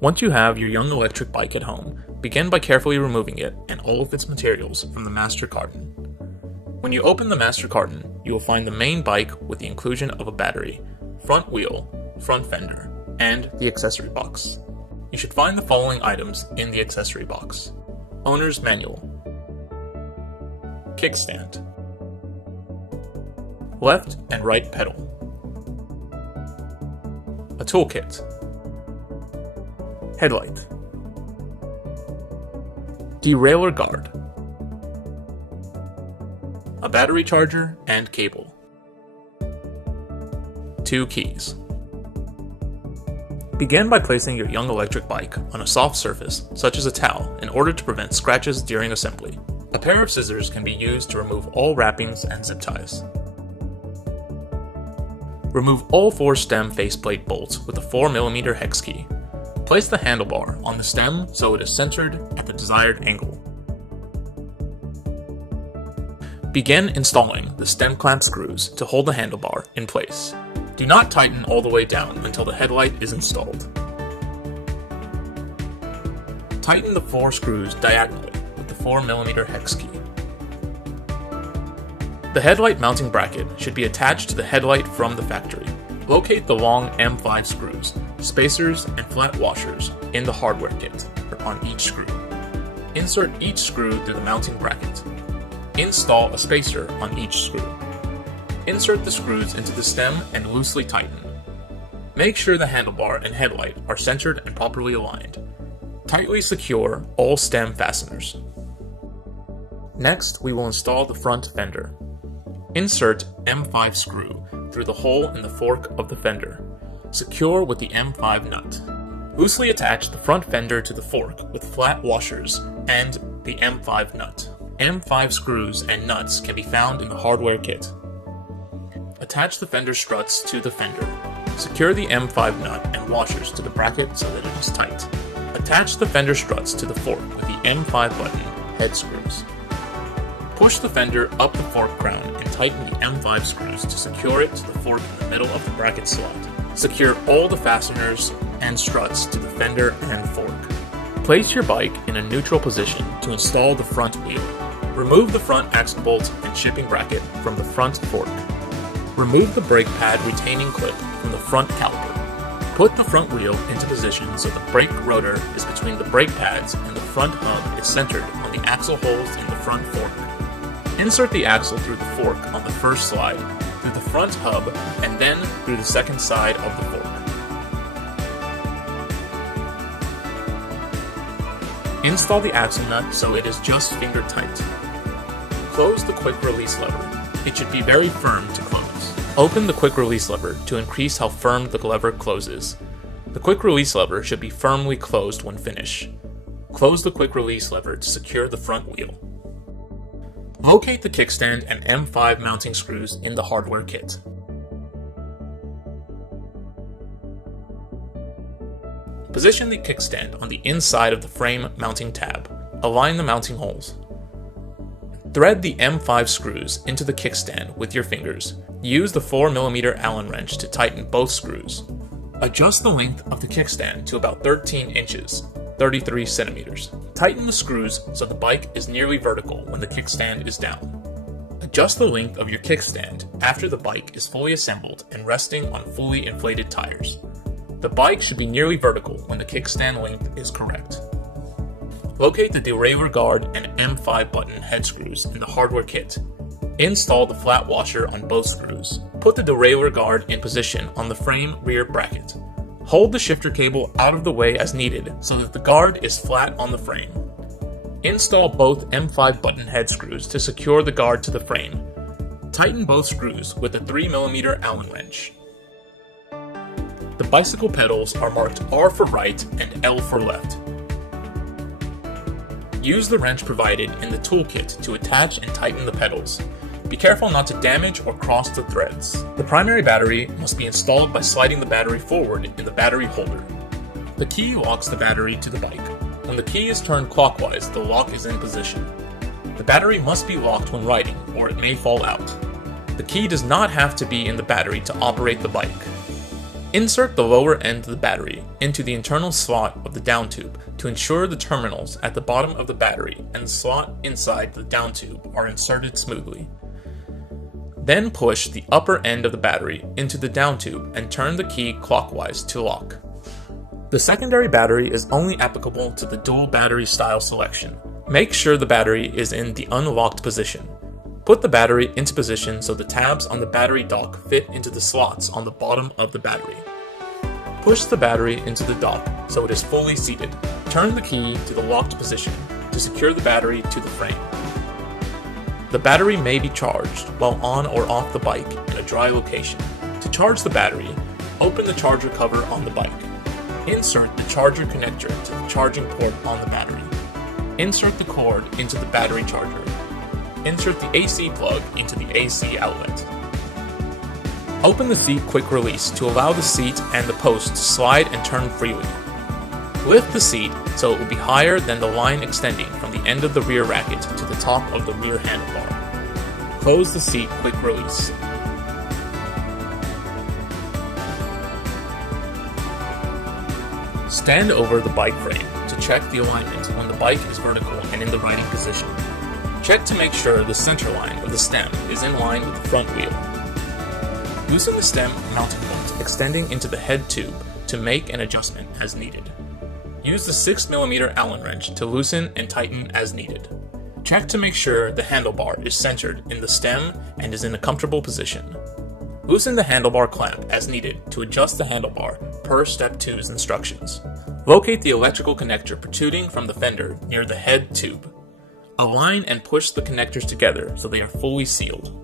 Once you have your young electric bike at home, begin by carefully removing it and all of its materials from the master carton. When you open the master carton, you will find the main bike with the inclusion of a battery, front wheel, front fender, and the accessory box. You should find the following items in the accessory box: Owner's Manual, Kickstand, Left and right pedal, a toolkit, headlight, derailleur guard, a battery charger and cable, 2 keys. Begin by placing your young electric bike on a soft surface, such as a towel, in order to prevent scratches during assembly. A pair of scissors can be used to remove all wrappings and zip ties. Remove all 4 stem faceplate bolts with a 4mm hex key. Place the handlebar on the stem so it is centered at the desired angle. Begin installing the stem clamp screws to hold the handlebar in place. Do not tighten all the way down until the headlight is installed. Tighten the 4 screws diagonally with the 4mm hex key. The headlight mounting bracket should be attached to the headlight from the factory. Locate the long M5 screws, spacers, and flat washers in the hardware kit on each screw. Insert each screw through the mounting bracket. Install a spacer on each screw. Insert the screws into the stem and loosely tighten. Make sure the handlebar and headlight are centered and properly aligned. Tightly secure all stem fasteners. Next, we will install the front fender. Insert M5 screw through the hole in the fork of the fender. Secure with the M5 nut. Loosely attach the front fender to the fork with flat washers and the M5 nut. M5 screws and nuts can be found in the hardware kit. Attach the fender struts to the fender. Secure the M5 nut and washers to the bracket so that it is tight. Attach the fender struts to the fork with the M5 button head screws. Push the fender up the fork crown and tighten the M5 screws to secure it to the fork in the middle of the bracket slot. Secure all the fasteners and struts to the fender and fork. Place your bike in a neutral position to install the front wheel. Remove the front axle bolt and shipping bracket from the front fork. Remove the brake pad retaining clip from the front caliper. Put the front wheel into position so the brake rotor is between the brake pads and the front hub is centered on the axle holes in the front fork. Insert the axle through the fork on the first slide, through the front hub, and then through the second side of the fork. Install the axle nut so it is just finger tight. Close the quick release lever. It should be very firm to close. Open the quick release lever to increase how firm the lever closes. The quick release lever should be firmly closed when finished. Close the quick release lever to secure the front wheel. Locate the kickstand and M5 mounting screws in the hardware kit. Position the kickstand on the inside of the frame mounting tab. Align the mounting holes. Thread the M5 screws into the kickstand with your fingers. Use the 4mm Allen wrench to tighten both screws. Adjust the length of the kickstand to about 13 inches, 33 centimeters. Tighten the screws so the bike is nearly vertical when the kickstand is down. Adjust the length of your kickstand after the bike is fully assembled and resting on fully inflated tires. The bike should be nearly vertical when the kickstand length is correct. Locate the derailleur guard and M5 button head screws in the hardware kit. Install the flat washer on both screws. Put the derailleur guard in position on the frame rear bracket. Hold the shifter cable out of the way as needed so that the guard is flat on the frame. Install both M5 button head screws to secure the guard to the frame. Tighten both screws with a 3mm Allen wrench. The bicycle pedals are marked R for right and L for left. Use the wrench provided in the toolkit to attach and tighten the pedals. Be careful not to damage or cross the threads. The primary battery must be installed by sliding the battery forward in the battery holder. The key locks the battery to the bike. When the key is turned clockwise, the lock is in position. The battery must be locked when riding, or it may fall out. The key does not have to be in the battery to operate the bike. Insert the lower end of the battery into the internal slot of the down tube to ensure the terminals at the bottom of the battery and the slot inside the down tube are inserted smoothly. Then push the upper end of the battery into the down tube and turn the key clockwise to lock. The secondary battery is only applicable to the dual battery style selection. Make sure the battery is in the unlocked position. Put the battery into position so the tabs on the battery dock fit into the slots on the bottom of the battery. Push the battery into the dock so it is fully seated. Turn the key to the locked position to secure the battery to the frame. The battery may be charged while on or off the bike in a dry location. To charge the battery, open the charger cover on the bike. Insert the charger connector to the charging port on the battery. Insert the cord into the battery charger. Insert the AC plug into the AC outlet. Open the seat quick release to allow the seat and the post to slide and turn freely. Lift the seat so it will be higher than the line extending from the end of the rear racket to the top of the rear handlebar. Close the seat quick release. Stand over the bike frame to check the alignment when the bike is vertical and in the riding position. Check to make sure the center line of the stem is in line with the front wheel. Loosen the stem mounting bolt extending into the head tube to make an adjustment as needed. Use the 6mm Allen wrench to loosen and tighten as needed. Check to make sure the handlebar is centered in the stem and is in a comfortable position. Loosen the handlebar clamp as needed to adjust the handlebar per Step 2's instructions. Locate the electrical connector protruding from the fender near the head tube. Align and push the connectors together so they are fully sealed.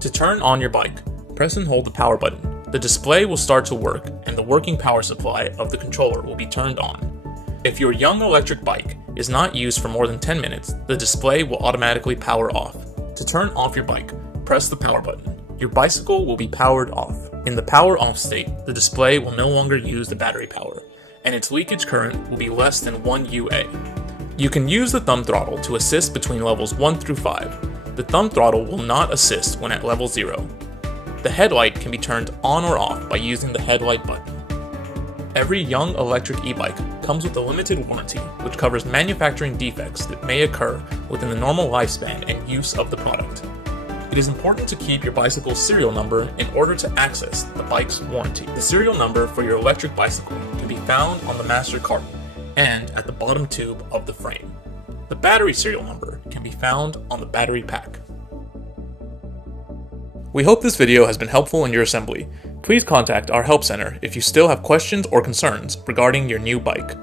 To turn on your bike, press and hold the power button. The display will start to work and the working power supply of the controller will be turned on. If your young electric bike is not used for more than 10 minutes, the display will automatically power off. To turn off your bike, press the power button. Your bicycle will be powered off. In the power off state, the display will no longer use the battery power, and its leakage current will be less than 1 UA. You can use the thumb throttle to assist between levels 1 through 5. The thumb throttle will not assist when at level 0. The headlight can be turned on or off by using the headlight button. Every young electric e-bike comes with a limited warranty, which covers manufacturing defects that may occur within the normal lifespan and use of the product. It is important to keep your bicycle's serial number in order to access the bike's warranty. The serial number for your electric bicycle can be found on the master carton and at the bottom tube of the frame. The battery serial number can be found on the battery pack. We hope this video has been helpful in your assembly. Please contact our help center if you still have questions or concerns regarding your new bike.